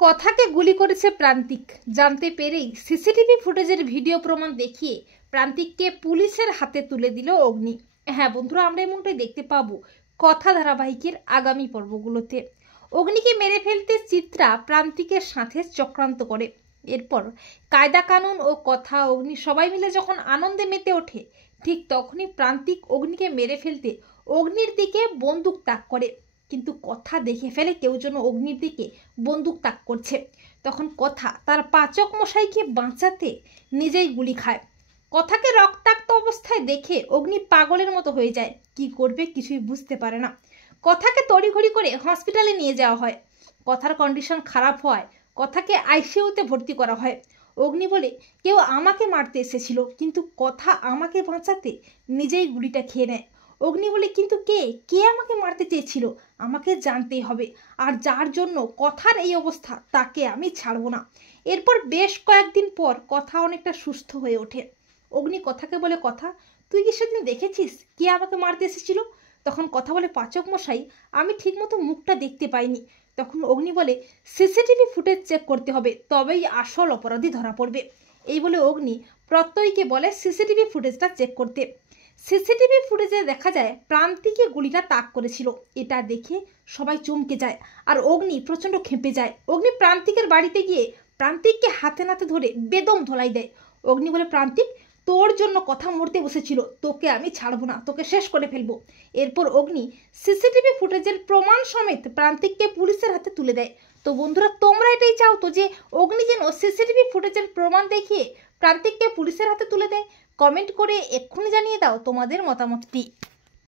কথাকে গুলি করেছে প্রান্তিক জানতে পেরেই সিসিটিভি ফুটেজের ভিডিও প্রমাণ দেখিয়ে প্রান্তিককে পুলিশের হাতে তুলে দিল অগ্নি। হ্যাঁ বন্ধুরা, আমরা এমনটাই দেখতে পাবো কথা ধারাবাহিকের আগামী পর্বগুলোতে। অগ্নিকে মেরে ফেলতে চিত্রা প্রান্তিকের সাথে চক্রান্ত করে। এরপর কায়দা কানুন ও কথা অগ্নি সবাই মিলে যখন আনন্দে মেতে ওঠে, ঠিক তখনই প্রান্তিক অগ্নিকে মেরে ফেলতে অগ্নির দিকে বন্দুক তাক করে। কিন্তু কথা দেখে ফেলে কেউ যেন অগ্নির দিকে বন্দুক তাক করছে। তখন কথা তার পাচক মশাইকে বাঁচাতে নিজেই গুলি খায়। কথাকে রক্তাক্ত অবস্থায় দেখে অগ্নি পাগলের মতো হয়ে যায়, কি করবে কিছুই বুঝতে পারে না। কথাকে তড়িঘড়ি করে হসপিটালে নিয়ে যাওয়া হয়। কথার কন্ডিশন খারাপ হওয়ায় কথাকে আইসিইউতে ভর্তি করা হয়। অগ্নি বলে, কেউ আমাকে মারতে এসেছিল, কিন্তু কথা আমাকে বাঁচাতে নিজেই গুলিটা খেয়ে নেয়। অগ্নি বলে, কিন্তু কে কে আমাকে মারতে চেয়েছিল আমাকে জানতেই হবে, আর যার জন্য কথার এই অবস্থা তাকে আমি ছাড়বো না। এরপর বেশ কয়েকদিন পর কথা অনেকটা সুস্থ হয়ে ওঠে। অগ্নি কথাকে বলে, কথা তুই কি সেদিন দেখেছিস কে আমাকে মারতে এসেছিল? তখন কথা বলে, পাচক মশাই আমি ঠিকমতো মুখটা দেখতে পাইনি। তখন অগ্নি বলে, সিসিটিভি ফুটেজ চেক করতে হবে, তবেই আসল অপরাধী ধরা পড়বে। এই বলে অগ্নি প্রত্যয়কে বলে সিসিটিভি ফুটেজটা চেক করতে। সিসিটিভি ফুটেজে দেখা যায় প্রান্তিকে গুলিটা তাক করেছিল। এটা দেখে সবাই চমকে যায় আর অগ্নি প্রচণ্ড ক্ষেপে যায়। অগ্নি প্রান্তিকের বাড়িতে গিয়ে প্রান্তিককে হাতে নাতে ধরে বেদম ধলাই দেয়। অগ্নি বলে, প্রান্তিক তোর জন্য কথা মরতে বসেছিল, তোকে আমি ছাড়বো না, তোকে শেষ করে ফেলবো। এরপর অগ্নি সিসিটিভি ফুটেজের প্রমাণ সমেত প্রান্তিককে পুলিশের হাতে তুলে দেয়। তো বন্ধুরা, তোমরা এটাই চাও তো যে অগ্নি যেন সিসিটিভি ফুটেজের প্রমাণ দেখিয়ে প্রান্তিককে পুলিশের হাতে তুলে দেয়? কমেন্ট করে এক্ষুনি জানিয়ে দাও তোমাদের মতামতটি।